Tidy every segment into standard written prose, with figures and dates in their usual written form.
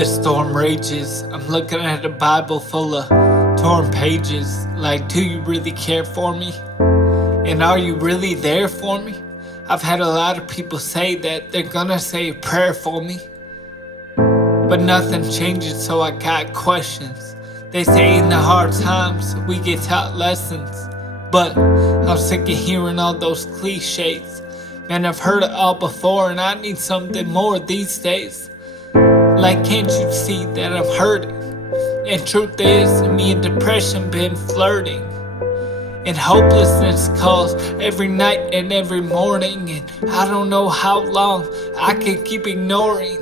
The storm rages. I'm looking at a Bible full of torn pages. Like, do you really care for me? And are you really there for me? I've had a lot of people say that they're gonna say a prayer for me, but nothing changes, so I got questions. They say in the hard times we get taught lessons, but I'm sick of hearing all those cliches. Man, I've heard it all before and I need something more these days. Like, can't you see that I'm hurting? And truth is, me and depression been flirting. And hopelessness calls every night and every morning. And I don't know how long I can keep ignoring.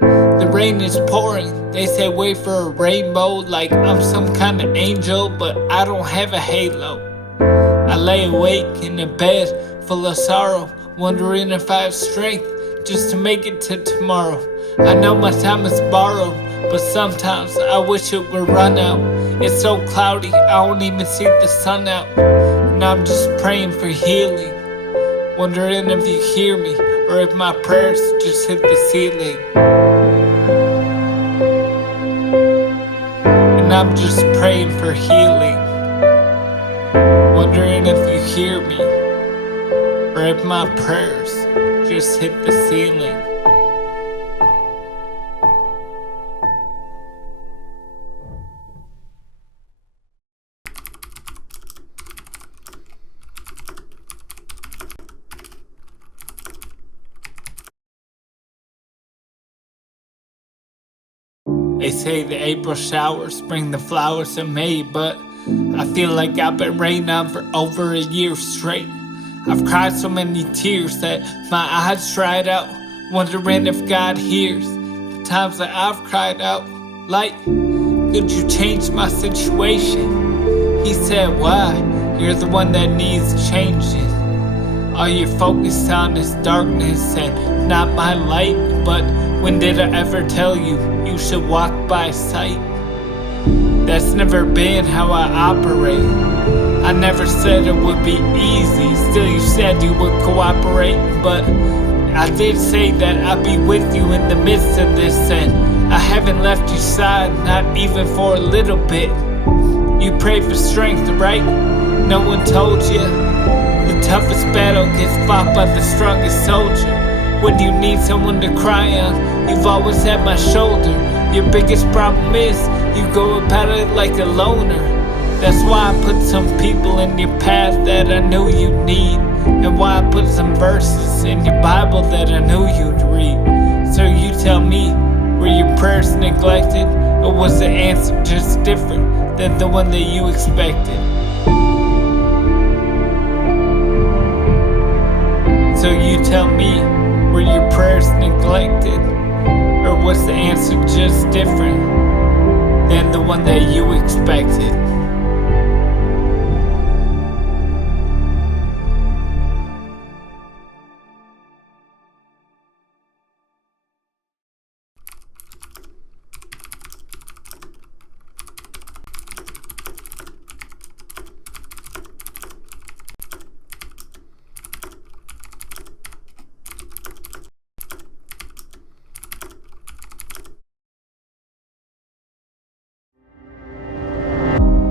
The rain is pouring, they say wait for a rainbow. Like I'm some kind of angel, but I don't have a halo. I lay awake in a bed full of sorrow, wondering if I have strength just to make it to tomorrow. I know my time is borrowed, but sometimes I wish it would run out. It's so cloudy, I don't even see the sun out. And I'm just praying for healing, wondering if you hear me, or if my prayers just hit the ceiling. And I'm just praying for healing, wondering if you hear me, or if my prayers just hit the ceiling. They say the April showers bring the flowers in May, but I feel like I've been raining on for over a year straight. I've cried so many tears that my eyes dried out, wondering if God hears the times that I've cried out. Like, could you change my situation? He said, why? You're the one that needs changing. All you're focused on is darkness and not my light. But when did I ever tell you you should walk by sight? That's never been how I operate. I never said it would be easy, still you said you would cooperate. But I did say that I'd be with you in the midst of this, and I haven't left your side, not even for a little bit. You prayed for strength, right? No one told you the toughest battle gets fought by the strongest soldier. When you need someone to cry on, you've always had my shoulder. Your biggest problem is you go about it like a loner. That's why I put some people in your path that I knew you'd need, and why I put some verses in your Bible that I knew you'd read. So you tell me, were your prayers neglected, or was the answer just different than the one that you expected? So you tell me, were your prayers neglected, or was the answer just different than the one that you expected?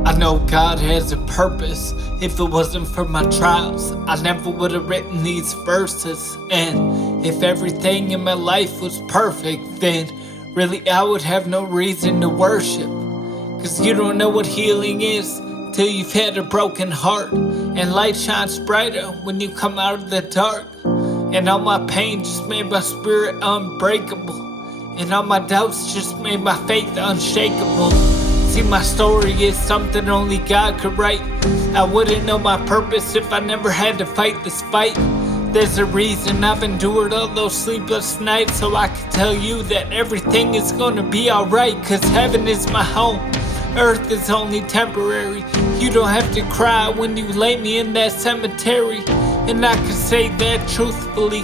I know God has a purpose. If it wasn't for my trials, I never would have written these verses. And if everything in my life was perfect, then really I would have no reason to worship. Cause you don't know what healing is till you've had a broken heart. And light shines brighter when you come out of the dark. And all my pain just made my spirit unbreakable, and all my doubts just made my faith unshakable. See, my story is something only God could write. I wouldn't know my purpose if I never had to fight this fight. There's a reason I've endured all those sleepless nights, so I can tell you that everything is gonna be alright. Cause heaven is my home, earth is only temporary. You don't have to cry when you lay me in that cemetery. And I can say that truthfully,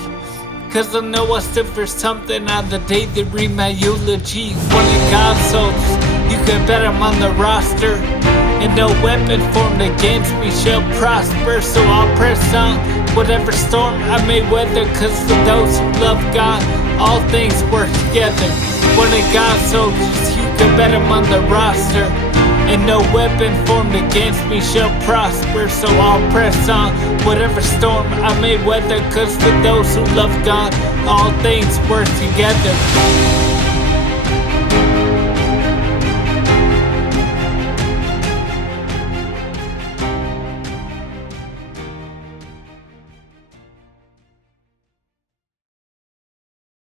cause I know I stood for something on the day they read my eulogy. One of God's soldiers, you can bet I'm on the roster, and no weapon formed against me shall prosper. So I'll press on, whatever storm I may weather, cause for those who love God, all things work together. One of God's soldiers, you can bet him on the roster. And no weapon formed against me shall prosper. So I'll press on, whatever storm I may weather. Cause for those who love God, all things work together.